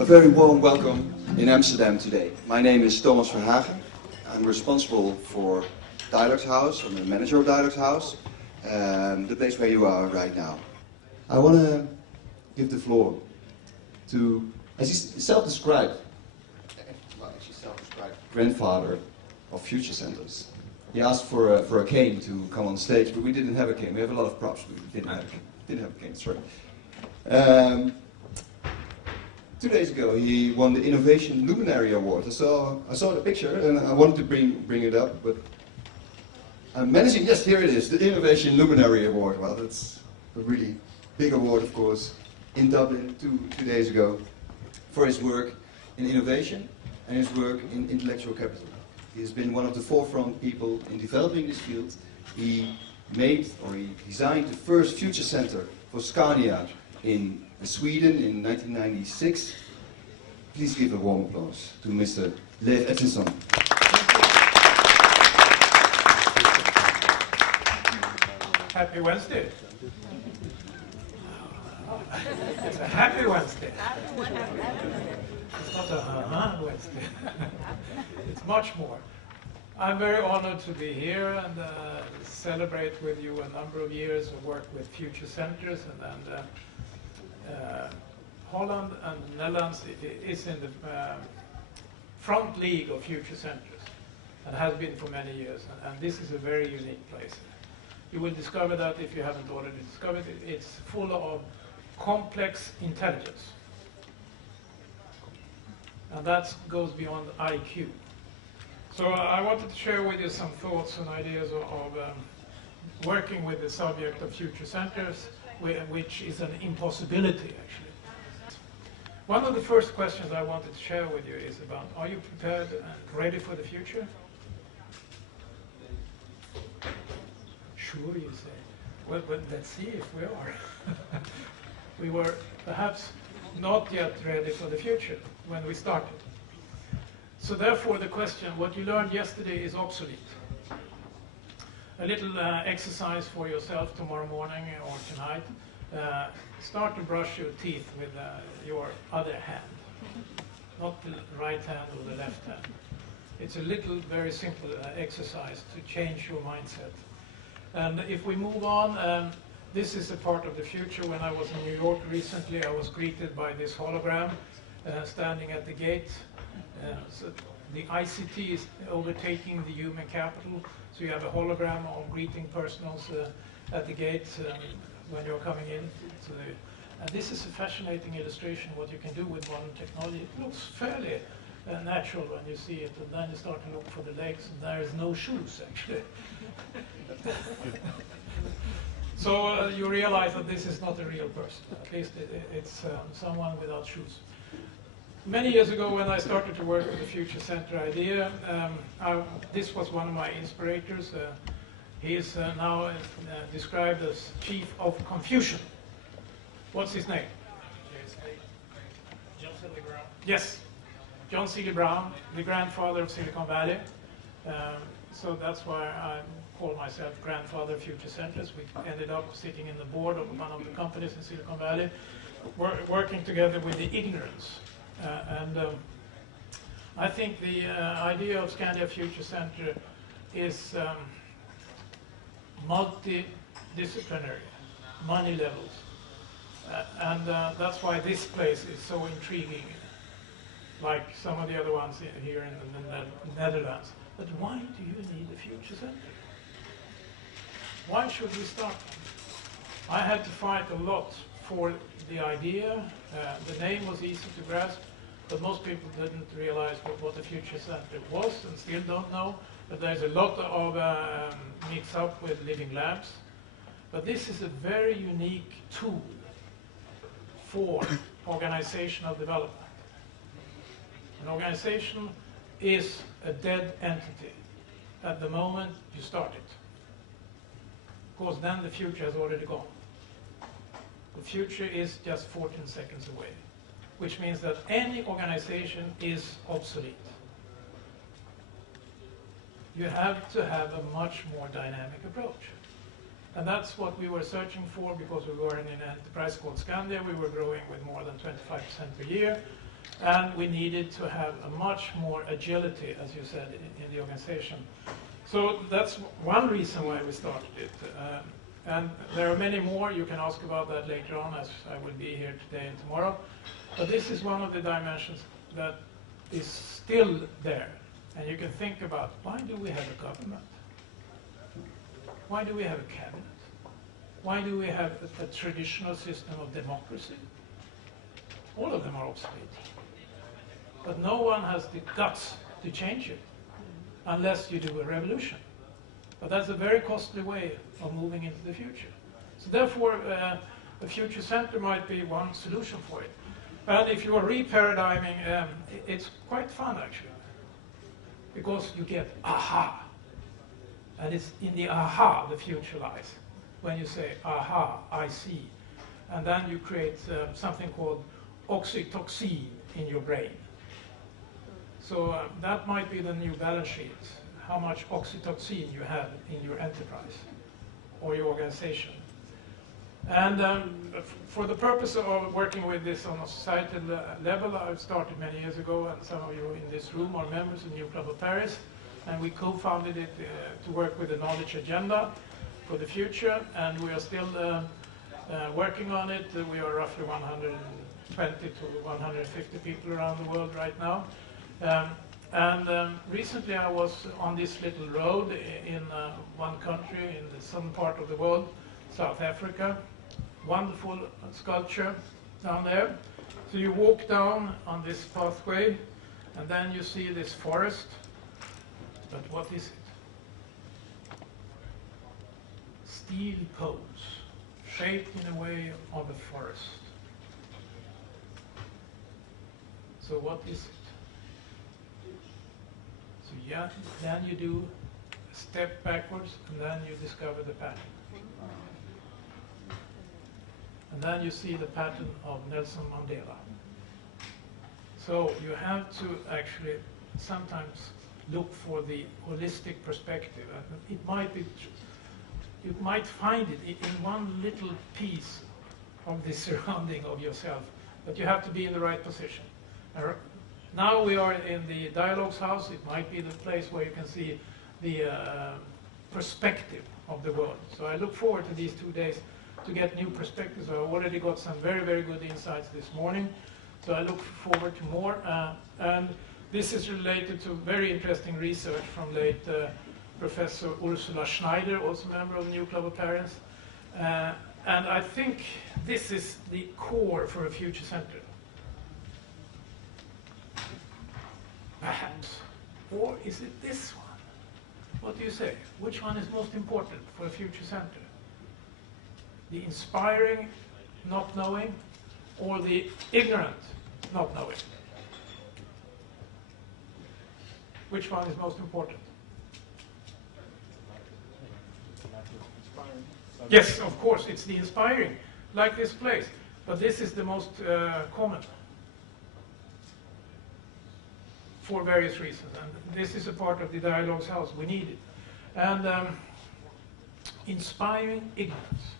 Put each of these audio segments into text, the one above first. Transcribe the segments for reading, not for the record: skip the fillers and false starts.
A very warm welcome in Amsterdam today. My name is Thomas Verhagen. I'm responsible for Dialogues House. I'm the manager of Dialogues House, the place where you are right now. I want to give the floor to, as he self-described, grandfather of future centers. He asked for a cane to come on stage, but we didn't have a cane. We have a lot of props, but we didn't have a cane. Sorry. 2 days ago, he won the Innovation Luminary Award. I saw the picture, and I wanted to bring it up, but I'm managing. Yes, here it is, the Innovation Luminary Award. Well, that's a really big award, of course, in Dublin 2 days ago, for his work in innovation and his work in intellectual capital. He has been one of the forefront people in developing this field. He designed the first future center for Scania in Sweden in 1996. Please give a warm applause to Mr. Leif Edvinsson. Happy Wednesday. It's a happy Wednesday. It's not a Wednesday. It's much more. I'm very honored to be here and celebrate with you a number of years of work with future centers, and Holland and the Netherlands is in the front league of future centers and has been for many years, and this is a very unique place. You will discover that if you haven't already discovered it. It's full of complex intelligence, and that goes beyond IQ. So I wanted to share with you some thoughts and ideas of working with the subject of future centers, which is an impossibility, actually. One of the first questions I wanted to share with you is about, are you prepared and ready for the future? Sure, you say. Well, let's see if we are. We were perhaps not yet ready for the future when we started. So therefore the question, what you learned yesterday is obsolete. A little exercise for yourself tomorrow morning or tonight. Start to brush your teeth with your other hand, not the right hand or the left hand. It's a little, very simple exercise to change your mindset. And if we move on, this is a part of the future. When I was in New York recently, I was greeted by this hologram standing at the gate. So the ICT is overtaking the human capital. So you have a hologram of greeting personals at the gate when you're coming in. And this is a fascinating illustration of what you can do with modern technology. It looks fairly natural when you see it, and then you start to look for the legs, and there is no shoes, actually. So you realize that this is not a real person. At least it's someone without shoes. Many years ago, when I started to work with the Future Center idea, this was one of my inspirators. He is now described as Chief of Confusion. What's his name? John Seeley Brown. Yes, John Seeley Brown, the grandfather of Silicon Valley. So that's why I call myself grandfather of future centers. We ended up sitting in the board of one of the companies in Silicon Valley, working together with the ignorance. I think the idea of Scandia Future Center is multidisciplinary, money levels. That's why this place is so intriguing, like some of the other ones here in the Netherlands. But why do you need a future center? Why should we start? I had to fight a lot for the idea. The name was easy to grasp, but most people didn't realize what the future center was, and still don't know. But there's a lot of mix-up with living labs. But this is a very unique tool for organizational development. An organization is a dead entity at the moment you start it. Of course, then the future has already gone. The future is just 14 seconds away, which means that any organization is obsolete. You have to have a much more dynamic approach. And that's what we were searching for, because we were in an enterprise called Scandia. We were growing with more than 25% per year. and we needed to have a much more agility, as you said, in the organization. So that's one reason why we started it. And there are many more. You can ask about that later on, as I will be here today and tomorrow. But this is one of the dimensions that is still there. And you can think about, why do we have a government? Why do we have a cabinet? Why do we have a traditional system of democracy? All of them are obsolete. But no one has the guts to change it unless you do a revolution. But that's a very costly way of moving into the future. So therefore, a future center might be one solution for it. And if you are re-paradigming, it's quite fun actually. Because you get aha. And it's in the aha the future lies. When you say, aha, I see. And then you create something called oxytocin in your brain. So that might be the new balance sheet, how much oxytocin you have in your enterprise or your organization. And for the purpose of working with this on a societal level, I've started many years ago, and some of you in this room are members of New Club of Paris, and we co-founded it to work with the knowledge agenda for the future, and we are still working on it. We are roughly 120 to 150 people around the world right now. Recently I was on this little road in one country in the southern part of the world, South Africa. Wonderful sculpture down there. So you walk down on this pathway, and then you see this forest. But what is it? Steel poles, shaped in a way of a forest. So what is it? So yeah, then you do a step backwards, and then you discover the pattern. And then you see the pattern of Nelson Mandela. So you have to actually sometimes look for the holistic perspective. It might be, you might find it in one little piece of the surrounding of yourself, but you have to be in the right position. Now we are in the Dialogues House. It might be the place where you can see the perspective of the world. So I look forward to these 2 days to get new perspectives. I already got some very, very good insights this morning. So I look forward to more. And this is related to very interesting research from late Professor Ursula Schneider, also a member of the New Club of Paris. And I think this is the core for a future center. Perhaps. Or is it this one? What do you say? Which one is most important for a future center? The inspiring not knowing, or the ignorant not knowing? Which one is most important? Yes, of course, it's the inspiring, like this place. But this is the most common for various reasons. And this is a part of the Dialogues House. We need it. And inspiring ignorance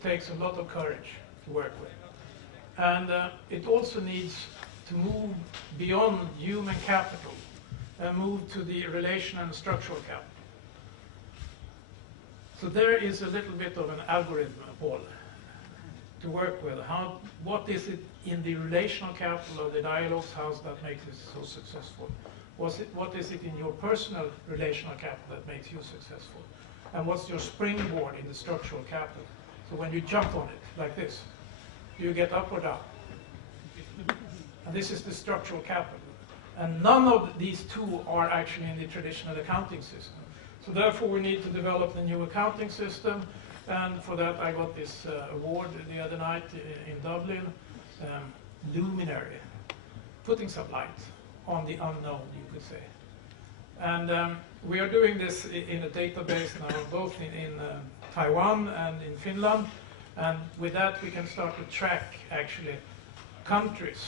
takes a lot of courage to work with. And it also needs to move beyond human capital and move to the relation and structural capital. So there is a little bit of an algorithm, Paul, to work with. What is it in the relational capital of the Dialogues House that makes it so successful? What is it in your personal relational capital that makes you successful? And what's your springboard in the structural capital? So when you jump on it, like this, do you get up or down? And this is the structural capital. And none of these two are actually in the traditional accounting system. So therefore we need to develop the new accounting system. And for that I got this award the other night in Dublin, Luminary, putting some light on the unknown, you could say. And we are doing this in a database now, both in Taiwan and in Finland. And with that we can start to track actually countries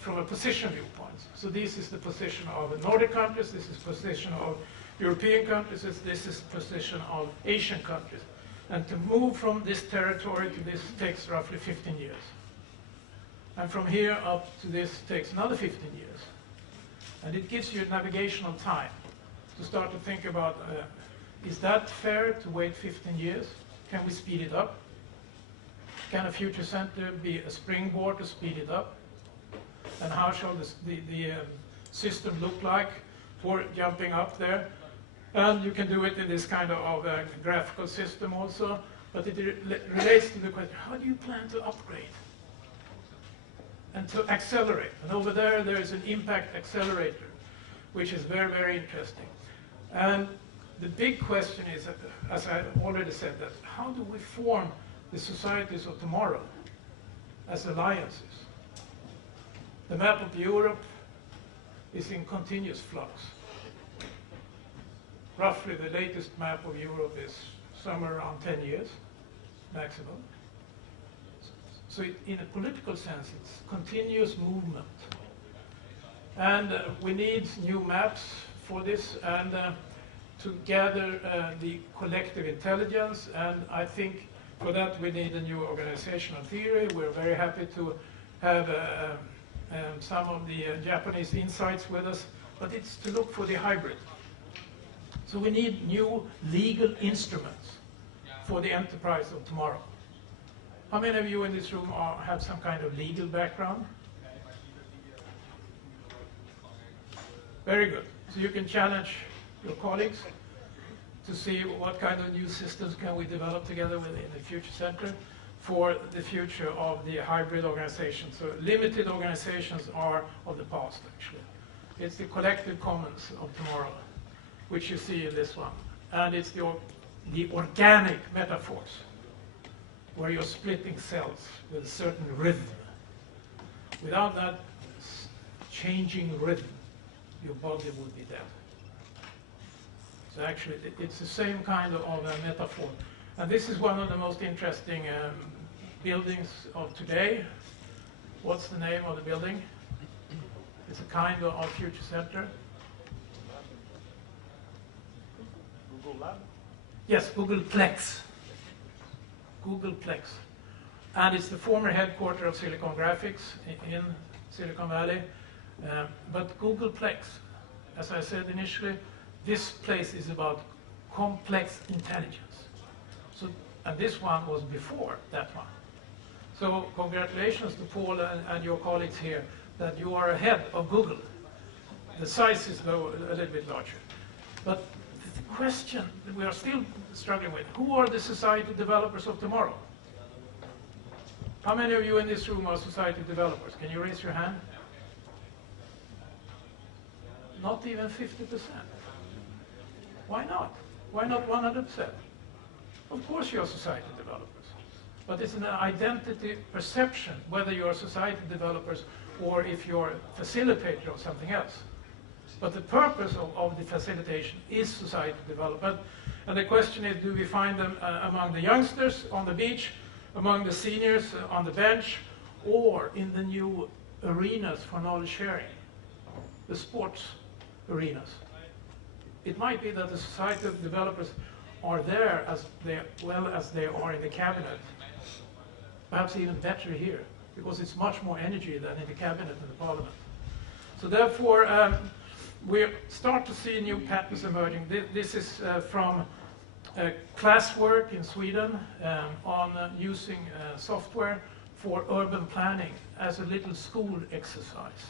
from a position viewpoint. So this is the position of Nordic countries, this is position of European countries, this is position of Asian countries. And to move from this territory to this takes roughly 15 years. And from here up to this takes another 15 years. And it gives you navigational time to start to think about, is that fair to wait 15 years? Can we speed it up? Can a future center be a springboard to speed it up? And how shall the system look like for jumping up there? And you can do it in this kind of graphical system also, but it relates to the question, how do you plan to upgrade and to accelerate? And over there is an impact accelerator, which is very, very interesting. And the big question is, as I already said, that how do we form the societies of tomorrow as alliances? The map of Europe is in continuous flux. Roughly the latest map of Europe is somewhere around 10 years maximum. So in a political sense, it's continuous movement. And we need new maps for this, and to gather the collective intelligence, and I think for that we need a new organizational theory. We're very happy to have some of the Japanese insights with us, but it's to look for the hybrid. So we need new legal instruments for the enterprise of tomorrow. How many of you in this room have some kind of legal background? Very good. So you can challenge your colleagues to see what kind of new systems can we develop together within the Future Center for the future of the hybrid organization. So limited organizations are of the past, actually. It's the collective commons of tomorrow, which you see in this one. And it's the organic metaphors, where you're splitting cells with a certain rhythm. Without that changing rhythm, your body would be dead. So actually, it's the same kind of a metaphor. And this is one of the most interesting buildings of today. What's the name of the building? It's a kind of future center. Google Lab? Yes, Googleplex. Googleplex. And it's the former headquarters of Silicon Graphics in Silicon Valley. But Googleplex, as I said initially, this place is about complex intelligence. So, and this one was before that one. So congratulations to Paul and your colleagues here that you are ahead of Google. The size is though a little bit larger. But the question that we are still struggling with, who are the society developers of tomorrow? How many of you in this room are society developers? Can you raise your hand? Not even 50%. Why not? Why not 100%? Of course you are society developers. But it's an identity perception whether you are society developers or if you're a facilitator of something else. But the purpose of the facilitation is society development. And the question is, do we find them among the youngsters on the beach, among the seniors on the bench, or in the new arenas for knowledge sharing, the sports arenas? It might be that the society of developers are there as well as they are in the cabinet. Perhaps even better here, because it's much more energy than in the cabinet and the parliament. So therefore, we start to see new patterns emerging. This is from classwork in Sweden on using software for urban planning as a little school exercise.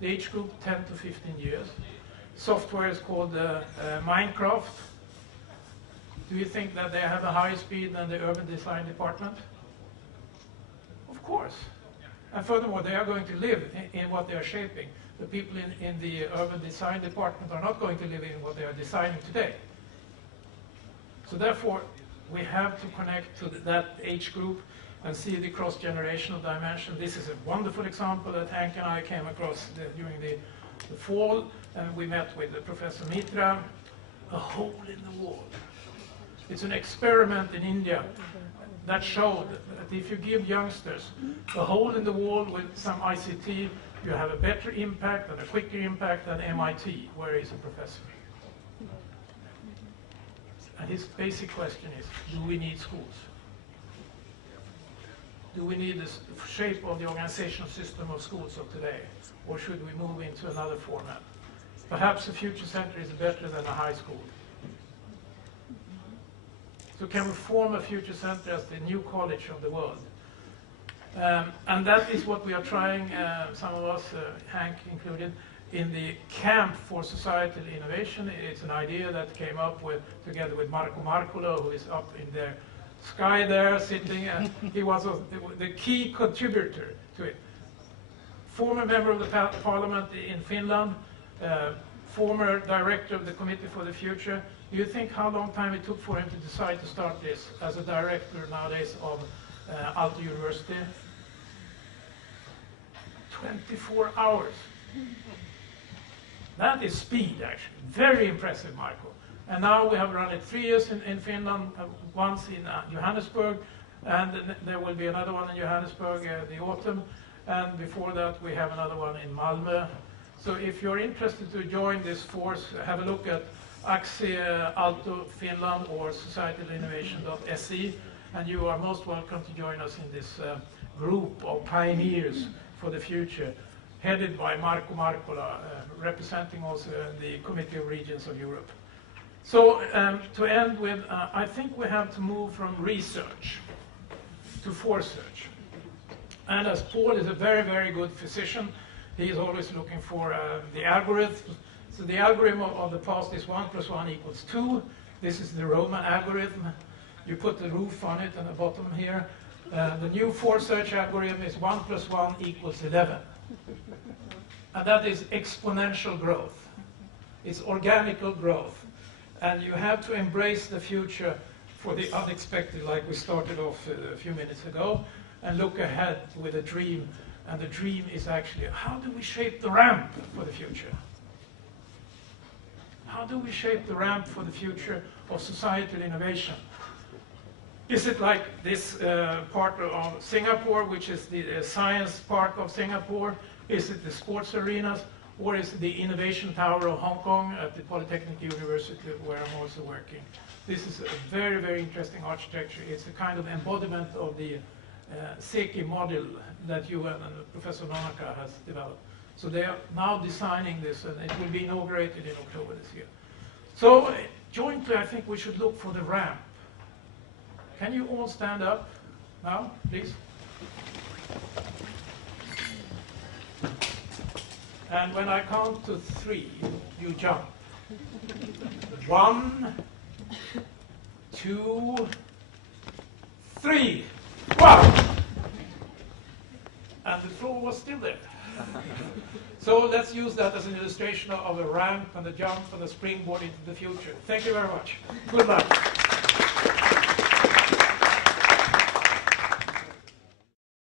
The age group 10 to 15 years. Software is called Minecraft. Do you think that they have a higher speed than the urban design department? Of course. And furthermore, they are going to live in what they are shaping. The people in the urban design department are not going to live in what they are designing today. So therefore, we have to connect to that age group and see the cross-generational dimension. This is a wonderful example that Hank and I came across during the fall, and we met with Professor Mitra, a hole in the wall. It's an experiment in India that showed that if you give youngsters a hole in the wall with some ICT, you have a better impact and a quicker impact than MIT, where he's a professor. And his basic question is, do we need schools? Do we need the shape of the organizational system of schools of today? Or should we move into another format? Perhaps a future center is better than a high school. So can we form a future center as the new college of the world? And that is what we are trying, some of us, Hank included, in the Camp for Societal Innovation. It's an idea that came up together with Marco Marcola, who is up in the sky there sitting, and he was the key contributor to it. Former member of the parliament in Finland, former director of the Committee for the Future. Do you think how long time it took for him to decide to start this as a director nowadays of Aalto University? 24 hours. That is speed, actually. Very impressive, Michael. And now we have run it 3 years in Finland, once in Johannesburg, and there will be another one in Johannesburg the autumn. And before that, we have another one in Malmö. So if you're interested to join this force, have a look at Axi Aalto Finland or societalinnovation.se, and you are most welcome to join us in this group of pioneers for the future, headed by Marco Marcola, representing also the Committee of Regions of Europe. So to end with, I think we have to move from research to foresearch. And as Paul is a very, very good physician, he is always looking for the algorithm. So the algorithm of the past is 1 + 1 = 2. This is the Roman algorithm. You put the roof on it and the bottom here. The new foresearch algorithm is 1 + 1 = 11. And that is exponential growth. It's organical growth. And you have to embrace the future for the unexpected, like we started off a few minutes ago, and look ahead with a dream. And the dream is actually, how do we shape the ramp for the future? How do we shape the ramp for the future of societal innovation? Is it like this part of Singapore, which is the science park of Singapore? Is it the sports arenas? Or is it the innovation tower of Hong Kong at the Polytechnic University, where I'm also working? This is a very, very interesting architecture. It's a kind of embodiment of the Seki model that you and Professor Nonaka has developed. So they are now designing this, and it will be inaugurated in October this year. So jointly, I think we should look for the ramp. Can you all stand up now, please? And when I count to 3, you jump. 1, 2, 3. Wow! And the floor was still there. So let's use that as an illustration of a ramp and a jump and a springboard into the future. Thank you very much. Good luck.